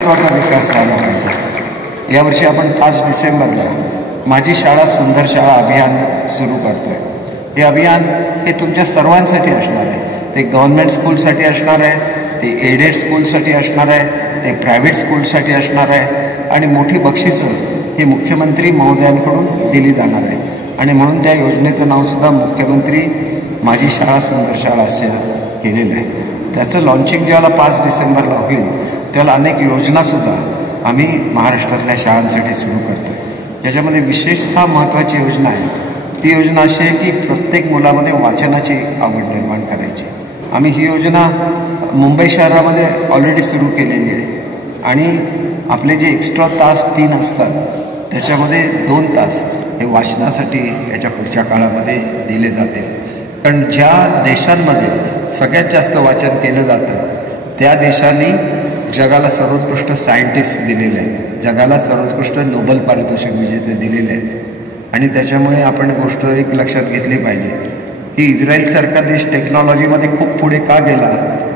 महत्त्वाचा विकास झाला पाहिजे। यावर्षी आपण 5 डिसेंबरला माझी शाळा सुंदर शाळा अभियान सुरू करतोय। हे अभियान हे तुमच्या सर्वांसाठी असणार आहे। ते गव्हर्नमेंट स्कूलसाठी असणार आहे, ते एडेड स्कूलसाठी असणार आहे, ते प्रायव्हेट स्कूलसाठी असणार आहे आणि मोठी बक्षिसं ही मुख्यमंत्री महोदयांकडून दिली जाणार आहे। आणि म्हणून त्या योजनेचं नावसुद्धा मुख्यमंत्री माझी शाळा सुंदर शाळा असे केलेलं आहे। त्याचं लॉन्चिंग ज्यावेळेला 5 डिसेंबरला होईल त्याला अनेक योजनासुद्धा आम्ही महाराष्ट्रातल्या शाळांसाठी सुरू करतो। याच्यामध्ये विशेषतः महत्त्वाची योजना आहे ती योजना अशी आहे की प्रत्येक मुलामध्ये वाचनाची आवड निर्माण करायची। आम्ही ही योजना मुंबई शहरामध्ये ऑलरेडी सुरू केलेली आहे आणि आपले जे एक्स्ट्रा तास 3 असतात त्याच्यामध्ये 2 तास हे वाचनासाठी याच्या पुढच्या काळामध्ये दिले जातील। कारण ज्या देशांमध्ये सगळ्यात जास्त वाचन केलं जातं त्या देशांनी जगाला सर्वोत्कृष्ट सायंटिस्ट दिलेले आहेत, जगाला सर्वोत्कृष्ट नोबेल पारितोषिक विजेते दिलेले आहेत। आणि त्याच्यामुळे आपण गोष्ट एक लक्षात घेतली पाहिजे की इस्रायलसारखा देश टेक्नॉलॉजीमध्ये खूप पुढे का गेला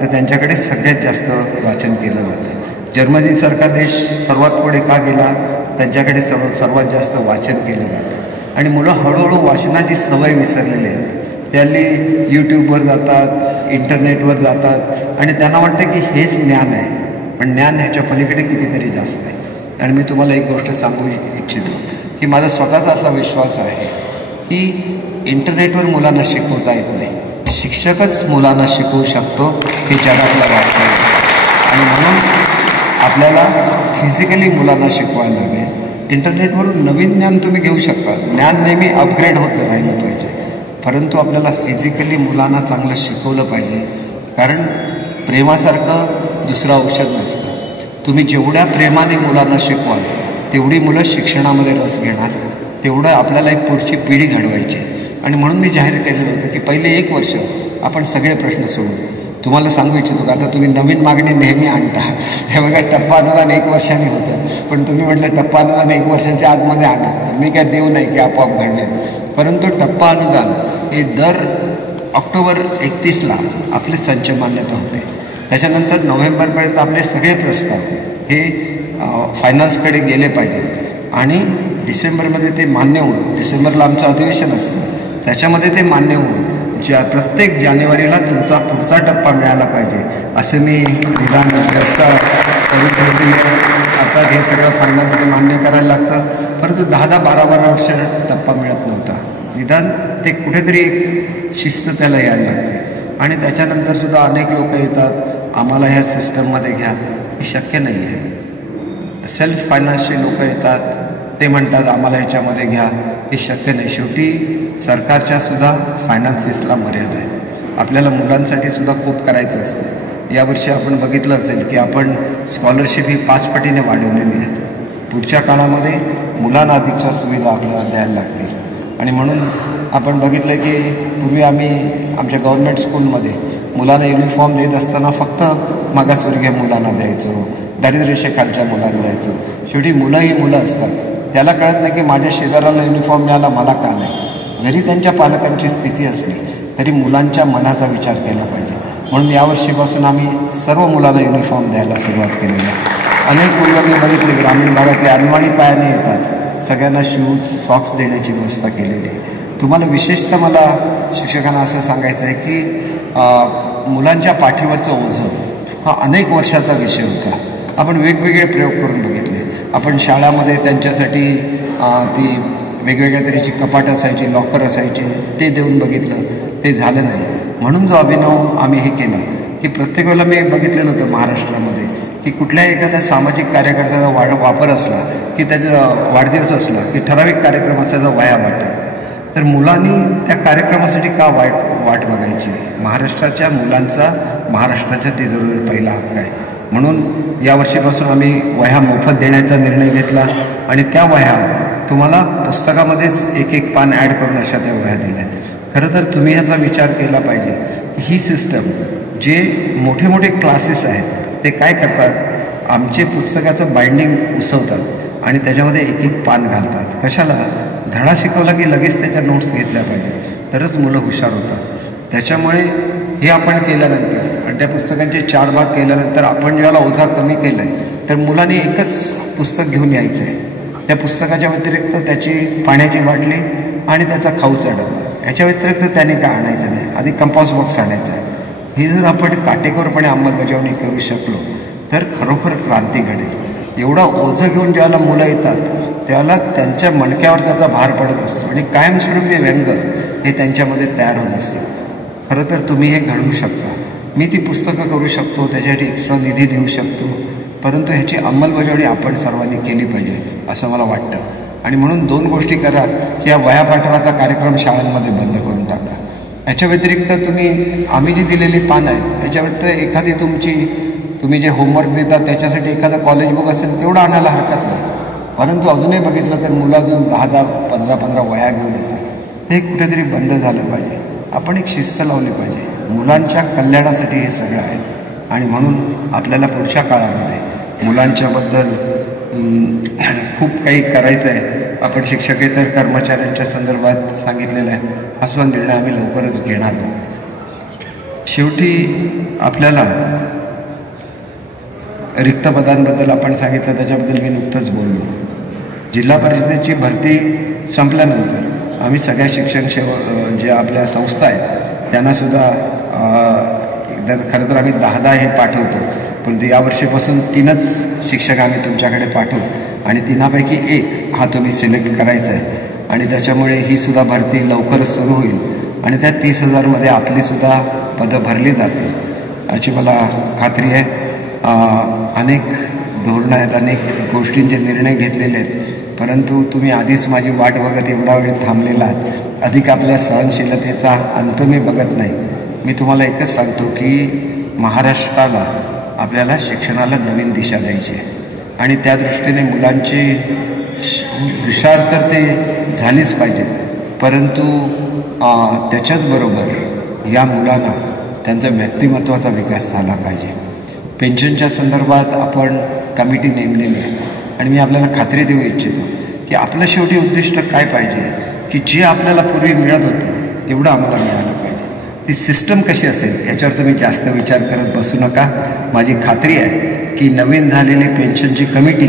तर त्यांच्याकडे सगळ्यात जास्त वाचन केलं जातं। जर्मनीसारखा देश सर्वात पुढे का गेला त्यांच्याकडे सर्वात जास्त वाचन केलं जातं। आणि मुलं हळूहळू वाचनाची सवय विसरलेली आहेत। त्यांनी यूट्यूबवर जातात, इंटरनेटवर जातात आणि त्यांना वाटतं की हेच ज्ञान आहे, पण ज्ञान ह्याच्या पलीकडे कितीतरी जास्त आहे। आणि मी तुम्हाला एक गोष्ट सांगू इच्छितो की माझा स्वतःचा असा विश्वास आहे की इंटरनेटवर मुलांना शिकवता येत नाही, शिक्षकच मुलांना शिकवू शकतो हे जगातलं वास्तव आहे। आणि म्हणून आपल्याला फिजिकली मुलांना शिकवायला लागेल। इंटरनेटवरून नवीन ज्ञान तुम्ही घेऊ शकता, ज्ञान नेहमी अपग्रेड होतं राहिलं पाहिजे, परंतु आपल्याला फिजिकली मुलांना चांगलं शिकवलं पाहिजे। कारण प्रेमासारखं दुसरं औषध नसतं। तुम्ही जेवढ्या प्रेमाने मुलांना शिकवाल तेवढी मुलं शिक्षणामध्ये रस घेणार, तेवढं आपल्याला एक पुढची पिढी घडवायची। आणि म्हणून मी जाहीर केलेलं होतं की पहिले 1 वर्ष आपण सगळे प्रश्न सोडू। तुम्हाला सांगू इच्छितो का आता तुम्ही नवीन मागणी नेहमी आणता, हे बघा टप्पा अनुदान 1 वर्षाने होतं, पण तुम्ही म्हटलं टप्पा अनुदान 1 वर्षाच्या आतमध्ये आणा, तर मी काय देऊ नाही की आपोआप घडले। परंतु टप्पा अनुदान हे दर ऑक्टोबर 31ला आपले संच मान्यता होते। त्याच्यानंतर नोव्हेंबरपर्यंत आपले सगळे प्रस्ताव हे फायनान्सकडे गेले पाहिजेत आणि डिसेंबरमध्ये ते मान्य होऊन, डिसेंबरला आमचं अधिवेशन असतं त्याच्यामध्ये ते मान्य होऊन प्रत्येक जानेवारीला तुमचा पुढचा टप्पा मिळाला पाहिजे असे मी निदान व्यवस्था करून ठेवलेली आहे। अर्थात हे सगळं फायनान्सने मान्य करायला लागतं, परंतु 10-12 वर्ष टप्पा मिळत नव्हता। निदान ते कुठेतरी एक शिस्त त्याला यायला लागते। आणि त्याच्यानंतरसुद्धा अनेक लोक येतात, आम्हाला ह्या सिस्टममध्ये घ्या, हे शक्य नाही आहे। सेल्फ फायनान्सचे लोक येतात, ते म्हणतात आम्हाला ह्याच्यामध्ये घ्या, हे शक्य नाही। शेवटी सरकारच्यासुद्धा फायनान्सेसला मर्यादा आहे। आपल्याला मुलांसाठी सुद्धा खूप करायचं असतं। यावर्षी आपण बघितलं असेल की आपण स्कॉलरशिप ही 5 पटीने वाढवलेली आहे। पुढच्या काळामध्ये मुलांना अधिकच्या सुविधा आपल्याला द्यायला लागतील। आणि म्हणून आपण बघितलं की पूर्वी आम्ही आमच्या गव्हर्नमेंट स्कूलमध्ये मुलांना युनिफॉर्म देत असताना फक्त मागासवर्गीय मुलांना द्यायचो, दारिद्र्यरेषेखालच्या मुलांना द्यायचो। शेवटी मुलं ही मुलं असतात, त्याला कळत नाही की माझ्या शेजाऱ्याला युनिफॉर्म मिळाला मला का नाही। जरी त्यांच्या पालकांची स्थिती असली तरी मुलांच्या मनाचा विचार केला पाहिजे। म्हणून यावर्षीपासून आम्ही सर्व मुलांना युनिफॉर्म द्यायला सुरुवात केलेली आहे। अनेक मुलं मी बघितले ग्रामीण भागातले अनवाणी पायाने येतात, सगळ्यांना शूज सॉक्स देण्याची व्यवस्था केलेली आहे। तुम्हाला विशेषतः मला शिक्षकांना असं सांगायचं आहे की मुलांच्या पाठीवरचं ओझं हा अनेक वर्षाचा विषय होता। आपण वेगवेगळे प्रयोग करून बघितले। आपण शाळामध्ये त्यांच्यासाठी ती वेगवेगळ्या तऱ्हेची कपाट असायची, लॉकर असायचे, ते देऊन बघितलं, ते झालं नाही। म्हणून जो अभिनव आम्ही हे केला की प्रत्येक वेळेला मी बघितलेलं होतं महाराष्ट्रामध्ये की कुठल्याही एखाद्या सामाजिक कार्यकर्त्याचा वापर असला की त्याचा वाढदिवस असला की ठराविक कार्यक्रम असायचा वया वाटत, तर मुलांनी त्या कार्यक्रमासाठी का वाट बघायची। महाराष्ट्राच्या मुलांचा महाराष्ट्राच्या तिजोरीवर पहिला हक्क आहे। म्हणून यावर्षीपासून आम्ही वह्या मोफत देण्याचा निर्णय घेतला आणि त्या वह्या तुम्हाला पुस्तकामध्येच 1-1 पान ॲड करून अशा त्या वह्या दिल्या। खरं तर तुम्ही ह्याचा विचार केला पाहिजे की ही सिस्टम जे मोठे मोठे क्लासेस आहेत ते काय करतात, आमचे पुस्तकाचं बाइंडिंग उसवतात आणि त्याच्यामध्ये 1-1 पान घालतात। कशाला? धडा शिकवला की लगेच त्याच्या नोट्स घेतल्या पाहिजे, तरच मुलं हुशार होतात। त्याच्यामुळे हे आपण केल्यानंतर आणि त्या पुस्तकांचे 4 भाग केल्यानंतर आपण ज्याला ओझा कमी केला आहे तर मुलाने एकच पुस्तक घेऊन यायचं आहे. त्या पुस्तकाच्या व्यतिरिक्त त्याची पाण्याची बाटली आणि त्याचा खाऊचा डबा, याच्या व्यतिरिक्त त्याने काय आणायचं नाही. आधी कंपास बॉक्स आणायचा आहे. ही जर आपण काटेकोरपणे अंमलबजावणी करू शकलो तर खरोखर क्रांती घडेल. एवढा ओझं घेऊन ज्यावेळेला मुलं येतात त्यावेळेला त्यांच्या मणक्यावर त्याचा भार पडत असतो आणि कायमस्वरूपी व्यंग हे त्यांच्यामध्ये तयार होत असतं. खरं तर तुम्ही हे घडवू शकता. मी ती पुस्तकं करू शकतो, त्याच्यासाठी एक्स्ट्रा निधी देऊ शकतो, परंतु ह्याची अंमलबजावणी आपण सर्वांनी केली पाहिजे असं मला वाटतं. आणि म्हणून 2 गोष्टी करा की या वह्या-पाठवाचा कार्यक्रम शाळांमध्ये बंद करून टाका. याच्या व्यतिरिक्त आम्ही जी दिलेली पानं आहेत याच्या व्यतिरिक्त एखादी तुम्ही जे होमवर्क देतात त्याच्यासाठी एखादं कॉलेज बुक असेल तेवढं आणायला हरकत नाही. परंतु अजूनही बघितलं तर मुलं अजून 10-10, 15-15 वह्या घेऊन येतात. हे कुठेतरी बंद झालं पाहिजे. आपण एक शिस्त लावली पाहिजे. मुलांच्या कल्याणासाठी हे सगळं आहे आणि म्हणून आपल्याला पुढच्या काळामध्ये मुलांच्याबद्दल खूप काही करायचं आहे. आपण शिक्षकेतर कर्मचाऱ्यांच्या संदर्भात सांगितलेलं आहे. हा सुद्धा निर्णय आम्ही लवकरच घेणार आहोत. शेवटी आपल्याला रिक्त पदांबद्दल आपण सांगितलं, त्याच्याबद्दल मी नुकतंच बोललो. जिल्हा परिषदेची भरती संपल्यानंतर आम्ही सगळ्या शिक्षण जे आपल्या संस्था आहेत त्यांनासुद्धा खरं तर आम्ही 10 हे पाठवतो, परंतु यावर्षीपासून 3च शिक्षक आम्ही तुमच्याकडे पाठवू आणि 3पैकी 1 हा तुम्ही सिलेक्ट करायचा आहे. आणि त्याच्यामुळे ही सुद्धा भरती लवकरच सुरू होईल आणि त्या 30,000मध्ये आपलीसुद्धा पदं भरली जातील याची मला खात्री आहे. अनेक धोरणं आहेत, अनेक गोष्टींचे निर्णय घेतलेले आहेत, परंतु तुम्ही आधीच माझी वाट बघत एवढा वेळ थांबलेला आहात. अधिक आपल्या सहनशीलतेचा अंत मी बघत नाही. मी तुम्हाला एकच सांगतो की महाराष्ट्राला आपल्याला शिक्षणाला नवीन दिशा द्यायची आहे आणि त्या दृष्टीने मुलांची हुशार तर ते झालीच पाहिजेत, परंतु त्याच्याचबरोबर या मुलांना त्यांचा व्यक्तिमत्वाचा विकास झाला पाहिजे. पेन्शनच्या संदर्भात आपण कमिटी नेमलेली आहे आणि मी आपल्याला खात्री देऊ इच्छितो की आपलं शेवटी उद्दिष्ट काय पाहिजे की जे आपल्याला पूर्वी मिळत होतं तेवढं आम्हाला मिळालं पाहिजे. ती सिस्टम कशी असेल याच्यावर तुम्ही जास्त विचार करत बसू नका. माझी खात्री आहे की नवीन झालेली पेन्शनची कमिटी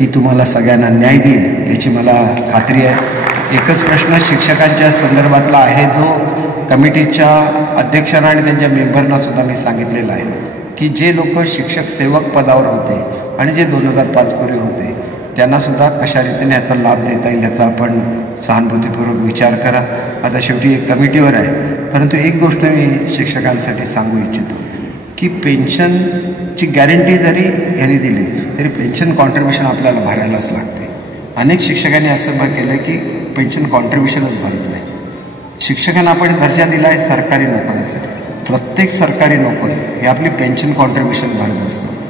ही तुम्हाला सगळ्यांना न्याय देईल याची मला खात्री आहे. एकच प्रश्न शिक्षकांच्या संदर्भातला आहे जो कमिटीच्या अध्यक्षांना आणि त्यांच्या मेंबरना सुद्धा मी सांगितलेलं आहे की जे लोक शिक्षक सेवक पदावर होते आणि जे 2005 पूर्वी होते त्यांनासुद्धा कशा रीतीने याचा लाभ देता येईल याचा आपण सहानुभूतीपूर्वक विचार करा. आता शेवटी एक कमिटीवर आहे, परंतु एक गोष्ट मी शिक्षकांसाठी सांगू इच्छितो की पेन्शनची गॅरंटी जरी यांनी दिली तरी पेन्शन कॉन्ट्रीब्युशन आपल्याला भरायलाच लागते. अनेक शिक्षकांनी असं केलं की पेन्शन कॉन्ट्रीब्युशनच भरत नाही. शिक्षकांना आपण दर्जा दिला आहे सरकारी नोकरीचा. प्रत्येक सरकारी नोकरी हे आपली पेन्शन कॉन्ट्रीब्युशन भरत असतं.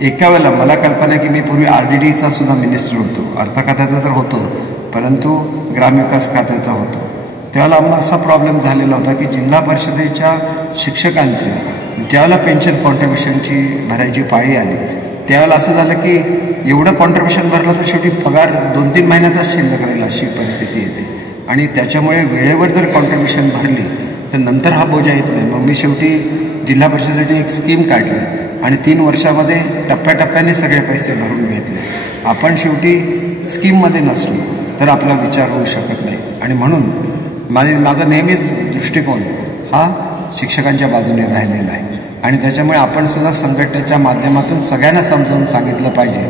एका वेळेला मला कल्पना आहे की मी पूर्वी RDDचा सुद्धा मिनिस्टर होतो, अर्थ खात्याचा तर होतो, परंतु ग्रामविकास खात्याचा होतो. त्यावेळेला आम्हाला असा प्रॉब्लेम झालेला होता की जिल्हा परिषदेच्या शिक्षकांची ज्यावेळेला पेन्शन कॉन्ट्रीब्युशनची भरायची पाळी आली त्यावेळेला असं झालं की एवढं कॉन्ट्रीब्युशन भरलं तर शेवटी पगार 2-3 महिन्याचाच शिल्लक राहील अशी परिस्थिती येते. आणि त्याच्यामुळे वेळेवर जर कॉन्ट्रीब्युशन भरली तर नंतर हा बोजा येत नाही. मग मी शेवटी जिल्हा परिषदेसाठी एक स्कीम काढली आणि 3 वर्षामध्ये टप्प्याटप्प्याने सगळे पैसे भरून घेतले. आपण शेवटी स्कीममध्ये नसलो तर आपला विचार होऊ शकत नाही आणि म्हणून माझा नेहमीच दृष्टिकोन हा शिक्षकांच्या बाजूने राहिलेला आहे. आणि त्याच्यामुळे आपण सुद्धा संघटनेच्या माध्यमातून सगळ्यांना समजावून सांगितलं पाहिजे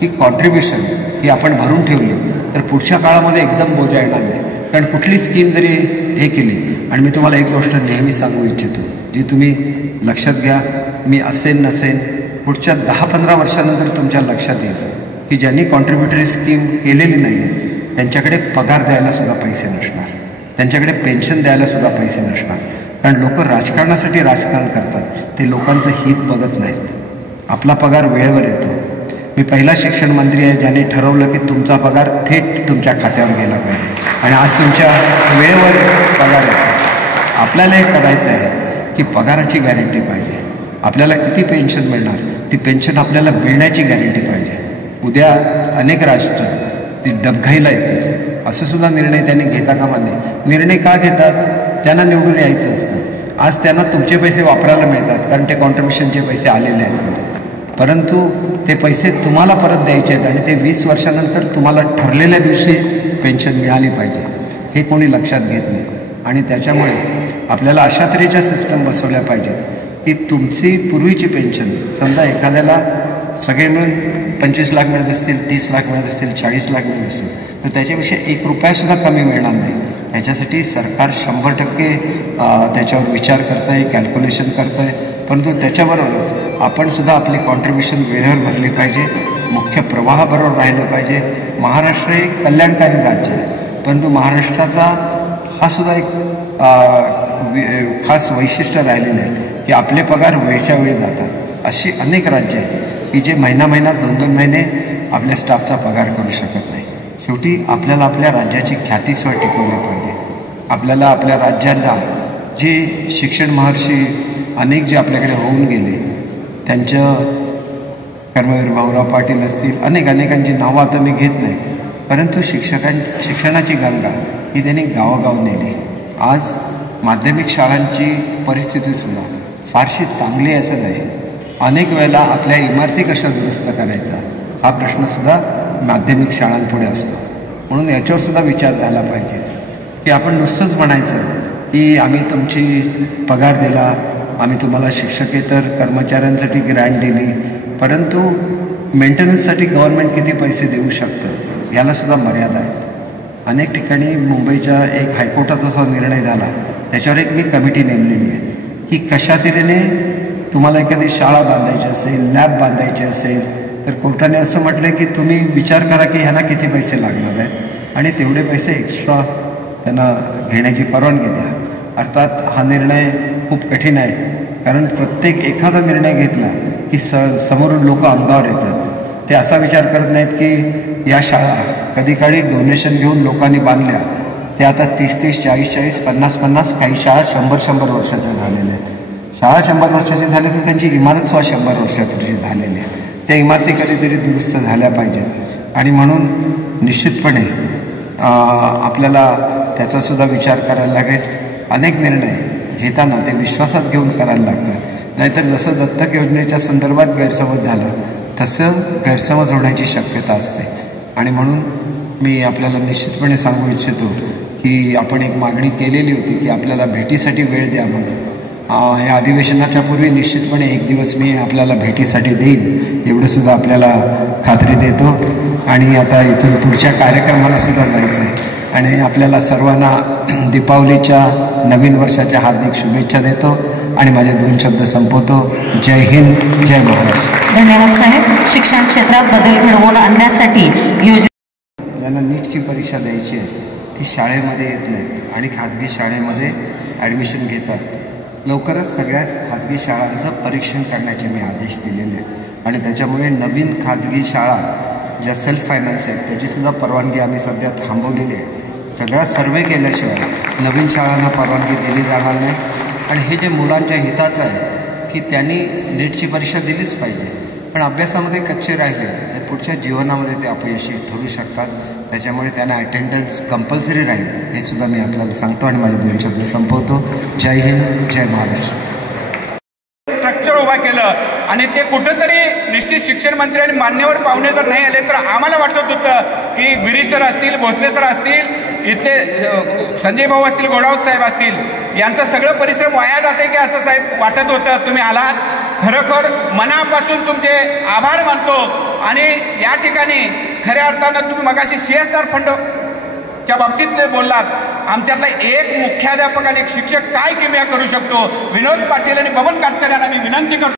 की कॉन्ट्रीब्युशन ही आपण भरून ठेवली तर पुढच्या काळामध्ये एकदम बोजा येणार नाही. कारण कुठली स्कीम जरी हे केली, आणि मी तुम्हाला एक गोष्ट नेहमी सांगू इच्छितो जी तुम्ही लक्षात घ्या, मी असेन नसेन पुढच्या 10-15 वर्षानंतर तुमच्या लक्षात येईल की ज्यांनी कॉन्ट्रीब्युटरी स्कीम केलेली नाही आहे त्यांच्याकडे पगार द्यायला सुद्धा पैसे नसणार, त्यांच्याकडे पेन्शन द्यायला सुद्धा पैसे नसणार. कारण लोक राजकारणासाठी राजकारण करतात, ते लोकांचं हित बघत नाहीत. आपला पगार वेळेवर येतो. मी पहिला शिक्षण मंत्री आहे ज्याने ठरवलं की तुमचा पगार थेट तुमच्या खात्यावर गेला पाहिजे आणि आज तुमच्या वेळेवर पगार येतो. आपल्याला हे करायचं आहे की पगाराची गॅरंटी पाहिजे. आपल्याला किती पेन्शन मिळणार ती पेन्शन आपल्याला मिळण्याची गॅरंटी पाहिजे. उद्या अनेक राष्ट्र ती डबघाईला येतील असं सुद्धा निर्णय त्यांनी घेता कामा नये. निर्णय का घेतात? त्यांना निवडून यायचं असतं. आज त्यांना तुमचे पैसे वापरायला मिळतात कारण ते कॉन्ट्रीब्युशनचे पैसे आलेले आहेत. परंतु ते पैसे तुम्हाला परत द्यायचे आहेत आणि ते 20 वर्षानंतर तुम्हाला ठरलेल्या दिवशी पेन्शन मिळाली पाहिजे, हे कोणी लक्षात घेत नाही. आणि त्याच्यामुळे आपल्याला अशा तऱ्हेच्या सिस्टम बसवल्या पाहिजेत की तुमची पूर्वीची पेन्शन, समजा एखाद्याला सगळे मिळून 25 लाख मिळत असतील, 30 लाख मिळत असतील, 40 लाख मिळत असतील, तर त्याच्यापेक्षा 1 रुपयासुद्धा कमी मिळणार नाही. ह्याच्यासाठी सरकार 100% त्याच्यावर विचार करतं आहे, कॅल्क्युलेशन करतं आहे. परंतु त्याच्याबरोबरच आपण सुद्धा आपली कॉन्ट्रीब्युशन वेळेवर भरली पाहिजे, मुख्य प्रवाहाबरोबर राहिलं पाहिजे. महाराष्ट्र एक कल्याणकारी राज्य आहे, परंतु महाराष्ट्राचा हा सुद्धा एक खास वैशिष्ट्य राहिलेलं आहे की आपले पगार वेळच्या वेळी जातात. अशी अनेक राज्य आहेत की जे महिना 2-2 महिने आपल्या स्टाफचा पगार करू शकत नाही. शेवटी आपल्याला आपल्या राज्याची ख्यातीसुद्धा टिकवली पाहिजे. आपल्याला आपल्या राज्याला जे शिक्षण महर्षी अनेक जे आपल्याकडे होऊन गेले, त्यांचं कर्मवीर भाऊराव पाटील असतील, अनेकांची नावं आता मी घेत नाही, परंतु शिक्षणाची गंगा ही त्यांनी गावोगाव नेली. आज माध्यमिक शाळांची परिस्थितीसुद्धा फारशी चांगली असं नाही. अनेक वेळेला आपल्या इमारती कशा दुरुस्त करायचा हा प्रश्नसुद्धा माध्यमिक शाळांपुढे असतो. म्हणून याच्यावरसुद्धा विचार झाला पाहिजे की आपण नुसतंच म्हणायचं की आम्ही तुमची पगार दिला, आम्ही तुम्हाला शिक्षकेतर कर्मचाऱ्यांसाठी ग्रँट दिली, परंतु मेंटेनन्ससाठी गव्हर्नमेंट किती पैसे देऊ शकतं यालासुद्धा मर्यादा आहेत. अनेक ठिकाणी मुंबईच्या एक हायकोर्टाचा असा निर्णय झाला, त्याच्यावर एक मी कमिटी नेमलेली आहे की कशा तऱ्हेने तुम्हाला एखादी शाळा बांधायची असेल, लॅब बांधायची असेल, तर कोर्टाने असं म्हटलं की तुम्ही विचार करा की ह्यांना किती पैसे लागणार आहेत आणि तेवढे पैसे एक्स्ट्रा त्यांना घेण्याची परवानगी द्या. अर्थात हा निर्णय खूप कठीण आहे, कारण प्रत्येक एखादा निर्णय घेतला की समोरून लोक अंगावर येतात. ते असा विचार करत नाहीत की या शाळा कधी काळी डोनेशन घेऊन लोकांनी बांधल्या, ते आता 30-30, 40-40, 50-50, काही शाळा 100-100 वर्षाच्या झालेल्या आहेत. शाळा 100 वर्षाची झाली तर त्यांची इमारतसुद्धा 100 वर्षापूर्वी झालेली आहे. त्या इमारती कधीतरी दुरुस्त झाल्या पाहिजेत आणि म्हणून निश्चितपणे आपल्याला त्याचासुद्धा विचार करायला लागेल. अनेक निर्णय घेताना ते विश्वासात घेऊन करायला लागतात, नाहीतर जसं दत्तक योजनेच्या संदर्भात गैरसमज झालं तसं गैरसमज होण्याची शक्यता असते. आणि म्हणून मी आपल्याला निश्चितपणे सांगू इच्छितो की आपण एक मागणी केलेली होती की आपल्याला भेटीसाठी वेळ द्या म्हणून. या अधिवेशनाच्या पूर्वी निश्चितपणे एक दिवस मी आपल्याला भेटीसाठी देईन, एवढंसुद्धा आपल्याला खात्री देतो. आणि आता इथून पुढच्या कार्यक्रमाला सुद्धा जायचं आहे आणि आपल्याला सर्वांना दीपावलीच्या नवीन वर्षाच्या हार्दिक शुभेच्छा देतो आणि माझे 2 शब्द संपवतो. जय हिंद, जय महाराष्ट्र. धन्यवाद साहेब. शिक्षण क्षेत्रात बदल घडवून आणण्यासाठी ज्यांना नीटची परीक्षा द्यायची आहे ती शाळेमध्ये येत नाही आणि खाजगी शाळेमध्ये ॲडमिशन घेतात. लवकरच सगळ्या खाजगी शाळांचं परीक्षण करण्याचे मी आदेश दिलेले आहेत आणि त्याच्यामुळे नवीन खाजगी शाळा ज्या सेल्फ फायनान्स आहेत त्याचीसुद्धा परवानगी आम्ही सध्या थांबवलेली आहे. सगळा सर्वे केल्याशिवाय नवीन शाळांना परवानगी दिली जाणार नाही. आणि हे जे मुलांच्या हिताचं आहे की त्यांनी नीटची परीक्षा दिलीच पाहिजे, पण अभ्यासामध्ये कच्चे राहिले तर पुढच्या जीवनामध्ये ते अपयशी ठरू शकतात. त्याच्यामुळे त्यांना अटेंडन्स कंपल्सरी राहील हे सुद्धा मी आपल्याला सांगतो आणि माझे 2 शब्द संपवतो. जय हिंद, जय महाराष्ट्र. स्ट्रक्चर उभा केलं आणि ते कुठंतरी निश्चित शिक्षण मंत्री आणि मान्यवर पाहुणे जर नाही आले तर आम्हाला वाटत होतं की गिरीश सर असतील, भोसले सर असतील, इथले संजय भाऊ असतील, गोडावत साहेब असतील, यांचं सगळं परिश्रम वाया जाते की असं साहेब वाटत होतं. तुम्ही आलात, खरोखर मनापासून तुमचे आभार मानतो. आणि या ठिकाणी खऱ्या अर्थानं तुम्ही मगाशी CSR फंडच्या बाबतीत बोललात. आमच्यातला एक मुख्याध्यापक आणि एक शिक्षक काय किमया करू शकतो, विनोद पाटील आणि बबन कातकर यांना मी विनंती करतो.